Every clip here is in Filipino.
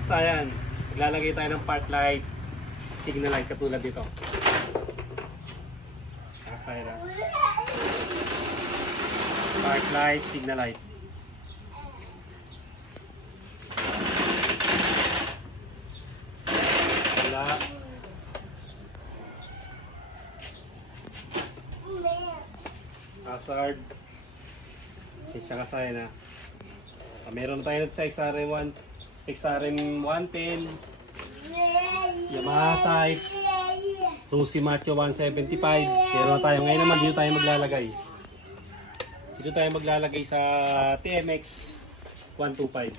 months, ayan. Maglalagay tayo ng part light, signal light katulad dito. Nakasaya na. Part light, signal light. Wala. Hazard. Okay, siya kasaya na. Meron tayo sa XRM 110, Yamaha Sight, Rusi Macho 175. Meron tayo ngayon naman, dito tayo maglalagay. Dito tayo maglalagay sa TMX 125.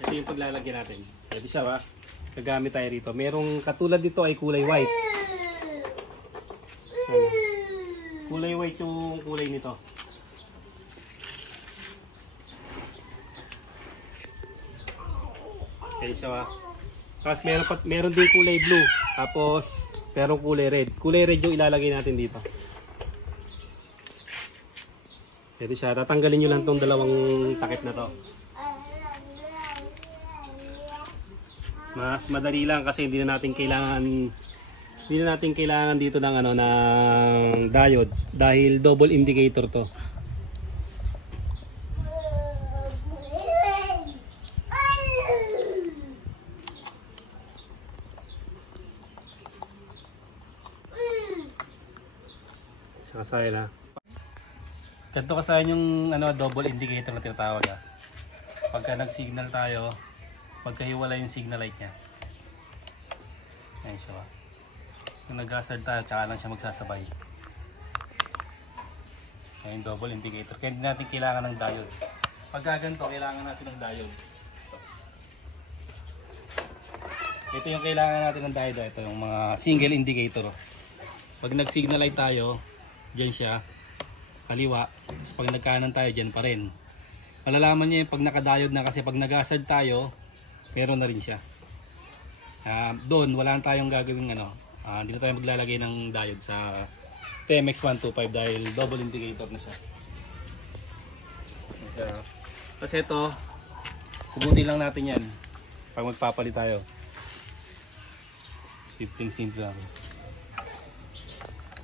Ito yung paglalagay natin. Ito siya ba? Gagamit tayo rito. Merong katulad dito ay kulay white. Kulay white yung kulay nito. Okay siya ba? Tapos meron din kulay blue. Tapos merong kulay red. Kulay red yung ilalagay natin dito. Ito siya. Tatanggalin nyo lang tong dalawang takip na to. Mas madali lang kasi hindi na natin kailangan dito ng ng diode dahil double indicator to. Kasaya na. Ganito kasayan yung double indicator na tinatawag. Pagka nag-signal tayo, pagkahiwala yung signal light niya. Ayan siya ba? Kung nag-hazard tayo, tsaka lang siya magsasabay. Ayan yung double indicator. Kaya hindi natin kailangan ng diode. Pagka ganito, kailangan natin ng diode. Ito yung kailangan natin ng diode. Ito yung mga single indicator. Pag nag-signal light tayo, dyan siya, kaliwa. Tapos pag nagkanan tayo, dyan pa rin. Malalaman niya yung pag naka-diode na kasi pag nag-hazard tayo, meron na rin siya. Doon, wala na tayong gagawin hindi na tayo maglalagay ng diode sa TMX 125 dahil double indicator na siya. Kasi ito, hugutin lang natin yan pag magpapalit tayo. Simple lang.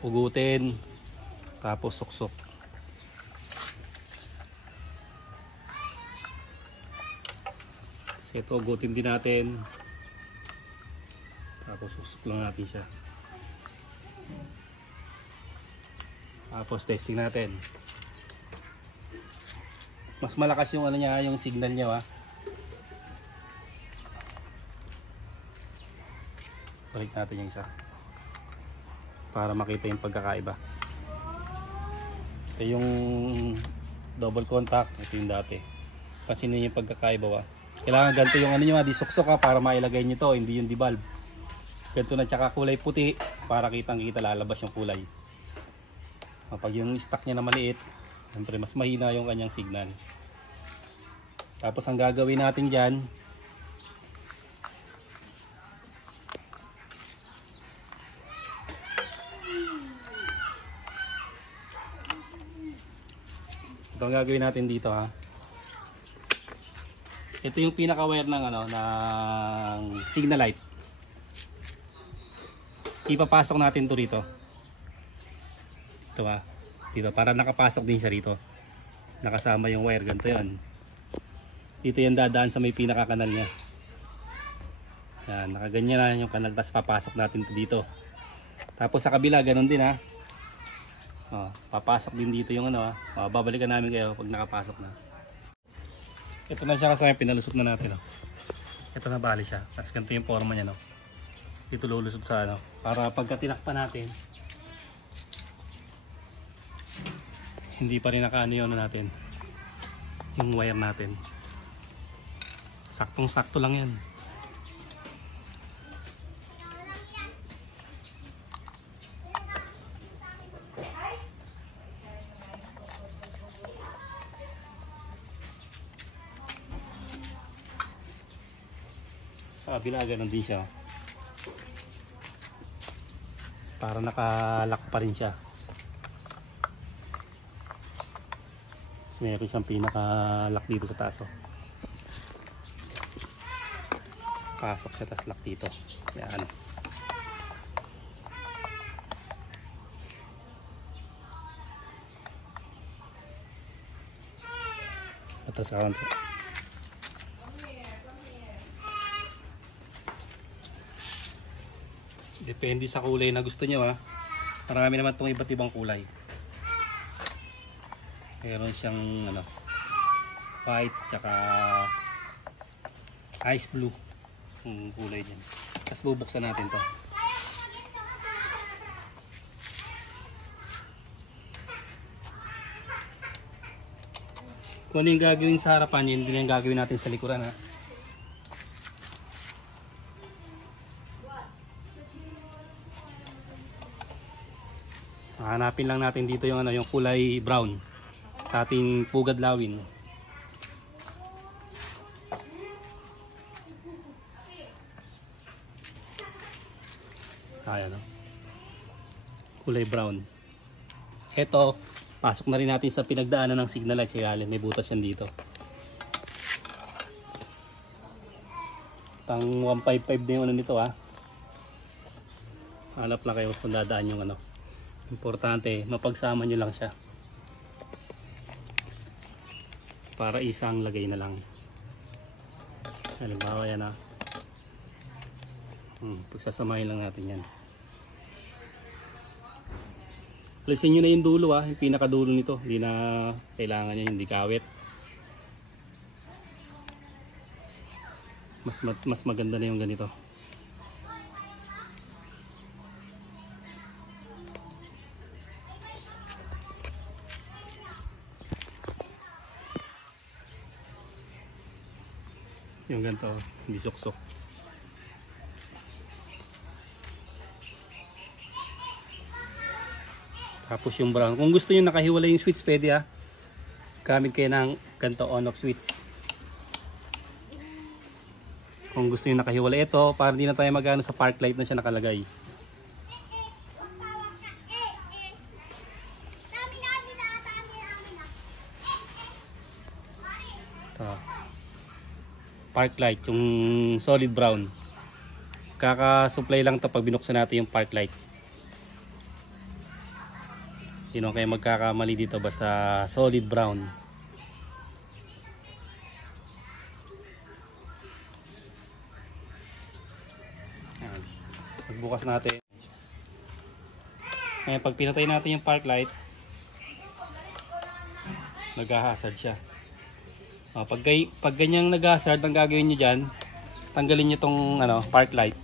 Hugutin. Tapos suksok. So ito, ugutin din natin. Tapos suksok lang natin siya. Tapos testing natin. Mas malakas yung yung signal niya, balik natin yung isa para makita yung pagkakaiba. Ito yung double contact, ito yung dati. Pansinin niyo yung pagkakaiba. Kailangan ganito yung di suksok para mailagay niyo to, hindi yung di-valve. Ganito na tsaka kulay puti para kitang-kita lalabas yung kulay. Kapag yung stock niya na maliit, siyempre mas mahina yung kanyang signal. Tapos ang gagawin natin diyan, ito ang gagawin natin dito Ito yung pinaka-wire ng ng signal light. Ipapasok natin to rito. Ito dito para nakapasok din siya rito. Nakasama yung wire, ganito 'yan. Dito yan dadaan sa may pinaka-kanal niya. Yan, nakaganyan na yung kanal, tapos papasok natin to dito. Tapos sa kabila ganun din papasok din dito yung babalikan namin kayo pag nakapasok na. Ito na siya kasi pinalusot na natin Ito na bali siya. Tapos ganito yung forma niya Dito lulusot sa para pagka tinakpan natin hindi pa rin nakaano yung natin. Yung wire natin. Saktong-sakto lang yan. Sa kabila ganun din siya. Para nakalock pa rin siya. Meron siyang pinaka-lock dito sa taas Pasok siya, tas lock dito. Yan. Atas ka konti. Depende sa kulay na gusto nyo, ha. Marami naman itong iba't ibang kulay. Meron siyang ano, white tsaka ice blue yung kulay dyan. Tapos bubuksan natin to. Kung ano yung gagawin sa harapan, yun din yung gagawin natin sa likuran, ha. Hanapin lang natin dito yung ano, yung kulay brown sa ating pugad lawin. Ayan, no? Kulay brown. Ito, pasok na rin natin sa pinagdaanan ng signal light sa ilalim. May butas yan dito. Tang 155 na yung ano nito, ha. Hanap lang kayo kung dadaan yung ano. Importante, mapagsama nyo lang siya. Para isang lagay na lang. Halimbawa yan, ha. Pagsasamahin lang natin yan. Alisin nyo na yung dulo, ha. Yung pinakadulo nito. Hindi na kailangan nyo, hindi kawit. Mas maganda na yung ganito. Yung ganito, hindi suksok. Tapos yung brown. Kung gusto nyo nakahiwalay yung switch, pwede, ha. Gamit kayo ng ganito on-off switch. Kung gusto nyo nakahiwalay ito, para hindi na tayo magano sa park light na siya nakalagay. Ito. Park light, yung solid brown. Kaka-supply lang to pag binuksan natin yung park light. Sino kayo magkakamali dito, basta solid brown. Ayan. Pagbukas natin. Ngayon, pag pinatay natin yung park light, nag-hazard siya. Pag ganyang nag-hazard, ang gagawin nyo dyan, tanggalin nyo tong ano, park light.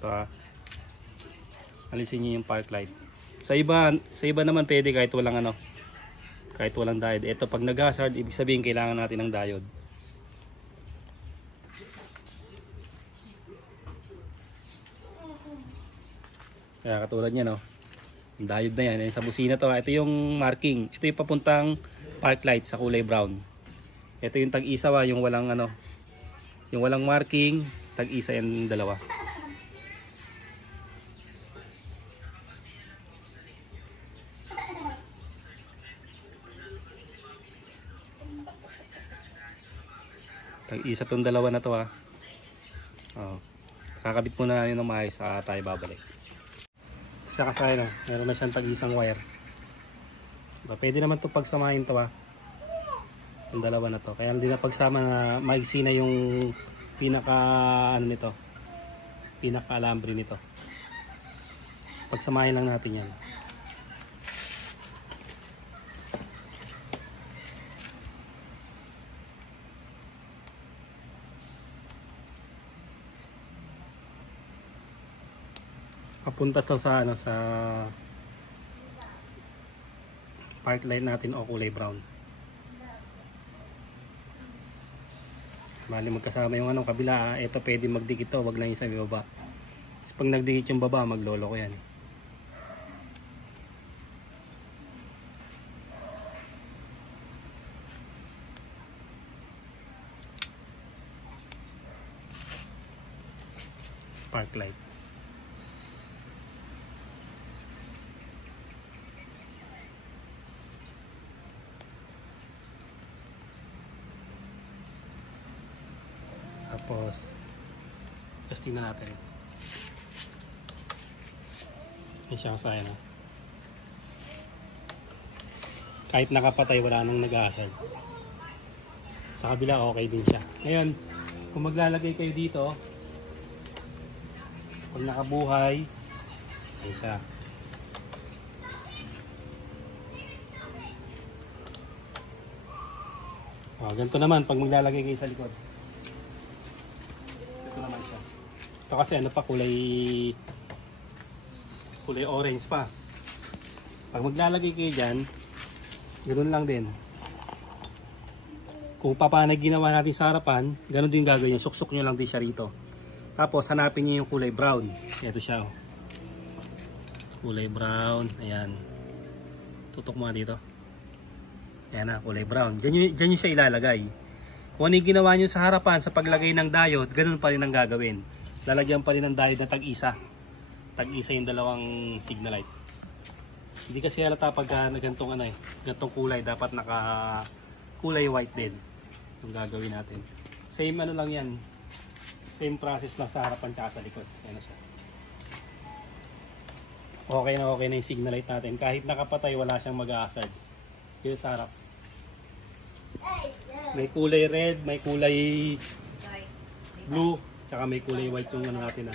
Ito, alisin nyo yung park light. Sa iba naman pwede kahit walang ano, kahit walang diode. Ito pag nag-hazard, ibig sabihin kailangan natin ng diode. Kaya katulad niya, no, diode na yan. Sa busina to, ito yung marking. Ito yung papuntang park light sa kulay brown. Ito yung tag-isa, yung walang ano, yung walang marking, tag-isa yan dalawa. Tag-isa tong dalawa na to, ha. Kakabit muna natin ng maayos, saka tayo babalik. Sa kasaya, no, meron na siyang tag-isang wire. Pwede naman to pagsamahin to, ha. Yung dalawa na to. Kaya hindi na pagsama na maigsi na yung pinaka ano nito, pinaka alambre nito. Pagsamahin lang natin yan. Papunta sa ano, sa park light natin o kulay brown. Bali magkasama yung anong kabila, ito pwede magdikit to, wag lang yung sa baba. Kasi pag nagdikit yung baba, maglolo ko yan. Park light. Tapos, testing na natin. Yan siya kasaya na. Kahit nakapatay, wala nang nag-aasal. Sa kabila, okay din siya. Ngayon, kung maglalagay kayo dito, pag nakabuhay, ayan siya. Ganito naman pag maglalagay kayo sa likod. Ito naman siya. Ito kasi ano pa, kulay orange pa. Pag maglalagay kayo dyan, ganoon lang din. Kung paano ginawa natin sa harapan, ganoon din gagawin. Suksok nyo lang din siya rito. Tapos hanapin nyo yung kulay brown. Ito siya. Kulay brown. Ayan. Tutok mo dito. Ayan na, kulay brown. Diyan nyo siya ilalagay. Kung ano yung ginawa nyo sa harapan sa paglagay ng diode, ganun pa rin ang gagawin. Lalagyan pa rin ng diode na tag-isa. Tag-isa yung dalawang signal light. Hindi kasi halata pag gantong ano gantong kulay, dapat naka kulay white din yung gagawin natin. Same ano lang yan. Same process lang sa harapan at sa likod. Ayan na siya. Okay na yung signal light natin. Kahit nakapatay, wala siyang mag-a-hazard. Dito sa harap. May kulay red, may kulay blue, tsaka may kulay white yung ano natin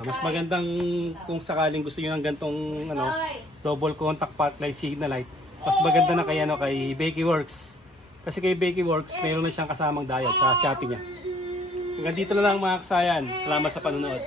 mas magandang kung sakaling gusto niyo ng gantong double contact path light signal light, mas maganda na kay Becky Works. Kasi kay Becky Works, mayroon na siyang kasamang diode sa Shopee niya. Hanggang dito na lang mga kasayan. Salamat sa panonood.